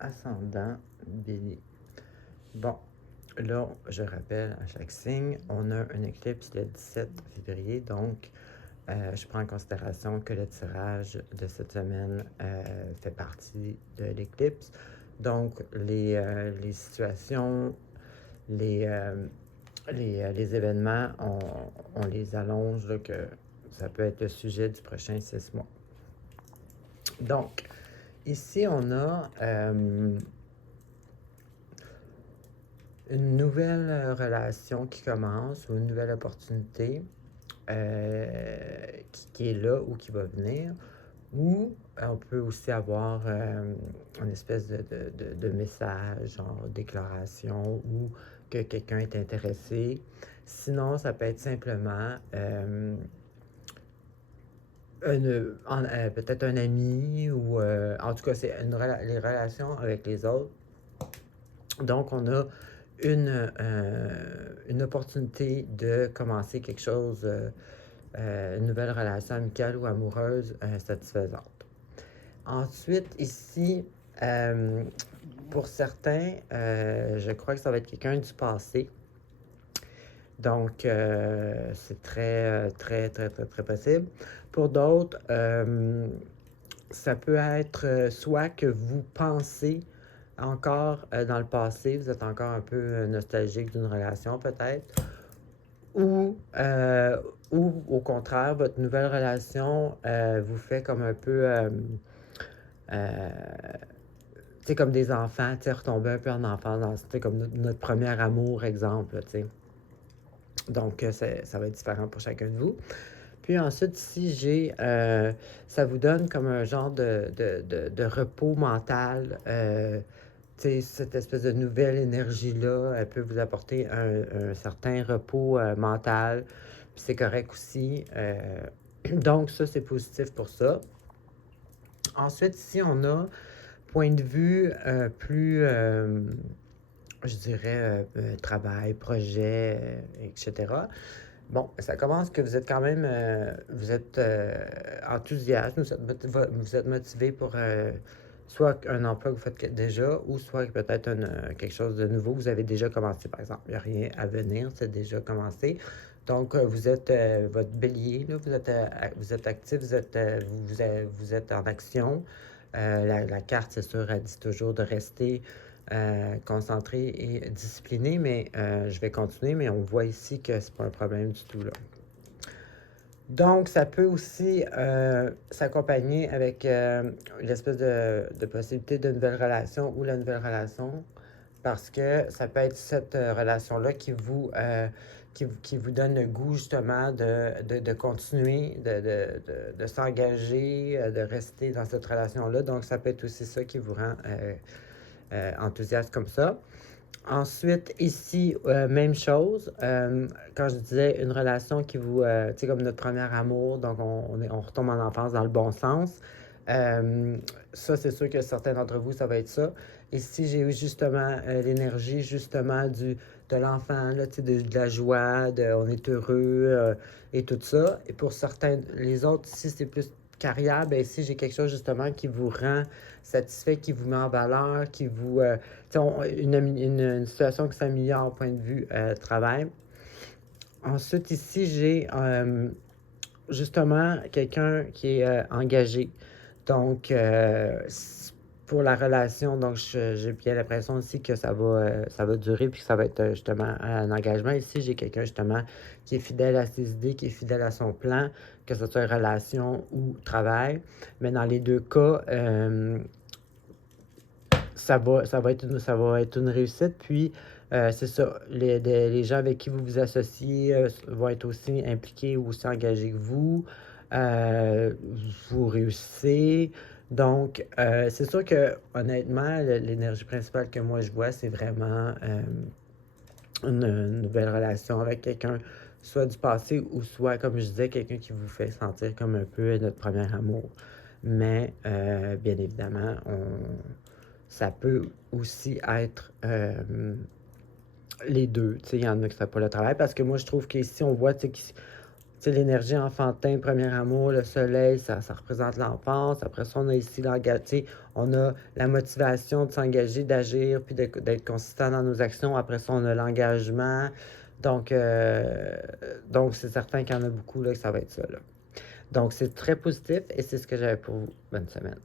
ascendant Bélier. Bon, là, je rappelle à chaque signe, on a une éclipse le 17 février, donc je prends en considération que le tirage de cette semaine fait partie de l'éclipse. Donc, les situations, les événements, on les allonge, là, que ça peut être le sujet du prochain 6 mois. Donc, ici, on a une nouvelle relation qui commence ou une nouvelle opportunité qui est là ou qui va venir. Ou on peut aussi avoir une espèce de message, genre déclaration, ou que quelqu'un est intéressé. Sinon, ça peut être simplement peut-être un ami, ou en tout cas, c'est les relations avec les autres. Donc, on a une opportunité de commencer quelque chose, une nouvelle relation amicale ou amoureuse satisfaisante. Ensuite, ici, pour certains, je crois que ça va être quelqu'un du passé. Donc, c'est très possible. Pour d'autres, ça peut être soit que vous pensez encore dans le passé, vous êtes encore un peu nostalgique d'une relation peut-être, ou au contraire, votre nouvelle relation vous fait comme un peu, tu sais, comme des enfants, tu sais, retomber un peu en enfance, tu sais, comme notre premier amour, exemple, tu sais. Donc, ça va être différent pour chacun de vous. Puis ensuite, ici, ça vous donne comme un genre de repos mental. Tu sais, cette espèce de nouvelle énergie-là, elle peut vous apporter un certain repos mental. Puis c'est correct aussi. Donc, ça, c'est positif pour ça. Ensuite, ici, on a point de vue plus, je dirais, travail, projet, etc. Bon, ça commence que vous êtes quand même, vous êtes enthousiaste, vous êtes motivé pour soit un emploi que vous faites déjà, ou soit peut-être quelque chose de nouveau. Vous avez déjà commencé, par exemple. Il n'y a rien à venir, c'est déjà commencé. Donc, vous êtes votre bélier, là, vous êtes actif, vous êtes en action. La carte, c'est sûr, elle dit toujours de rester concentré et discipliné, mais je vais continuer, mais on voit ici que c'est pas un problème du tout, là. Donc, ça peut aussi s'accompagner avec l'espèce de possibilité de nouvelle relation ou la nouvelle relation, parce que ça peut être cette relation-là qui vous donne le goût justement de continuer, de s'engager, de rester dans cette relation-là. Donc, ça peut être aussi ça qui vous rend enthousiaste comme ça. Ensuite, ici, même chose. Quand je disais une relation qui vous... tu sais, comme notre premier amour, donc on retombe en enfance dans le bon sens. Ça, c'est sûr que certains d'entre vous, ça va être ça. Ici, j'ai eu justement l'énergie, justement, de l'enfant, là, tu sais, de la joie, on est heureux et tout ça. Et pour certains, les autres, ici, c'est plus carrière. Ben ici, j'ai quelque chose, justement, qui vous rend satisfait, qui vous met en valeur, qui vous... une situation qui s'améliore au point de vue travail. Ensuite, ici, j'ai justement quelqu'un qui est engagé. Donc, pour la relation, donc j'ai bien l'impression aussi que ça va durer puis que ça va être justement un engagement. Ici, j'ai quelqu'un justement qui est fidèle à ses idées, qui est fidèle à son plan, que ce soit relation ou travail. Mais dans les deux cas, ça va être une réussite. Puis, c'est ça, les gens avec qui vous vous associez vont être aussi impliqués ou aussi engagés que vous. Euh, Vous réussissez. Donc, c'est sûr que, honnêtement, l'énergie principale que moi je vois, c'est vraiment une nouvelle relation avec quelqu'un, soit du passé ou soit, comme je disais, quelqu'un qui vous fait sentir comme un peu notre premier amour. Mais, bien évidemment, ça peut aussi être les deux. Tu sais, il y en a qui ne font pas le travail parce que moi, je trouve qu'ici, on voit, tu sais, sais, l'énergie enfantin, premier amour, le soleil, ça représente l'enfance. Après ça, on a ici l'engagement, on a la motivation de s'engager, d'agir, puis d'être consistant dans nos actions. Après ça, on a l'engagement. Donc, c'est certain qu'il y en a beaucoup, là, que ça va être ça, là. Donc, c'est très positif et c'est ce que j'avais pour vous. Bonne semaine.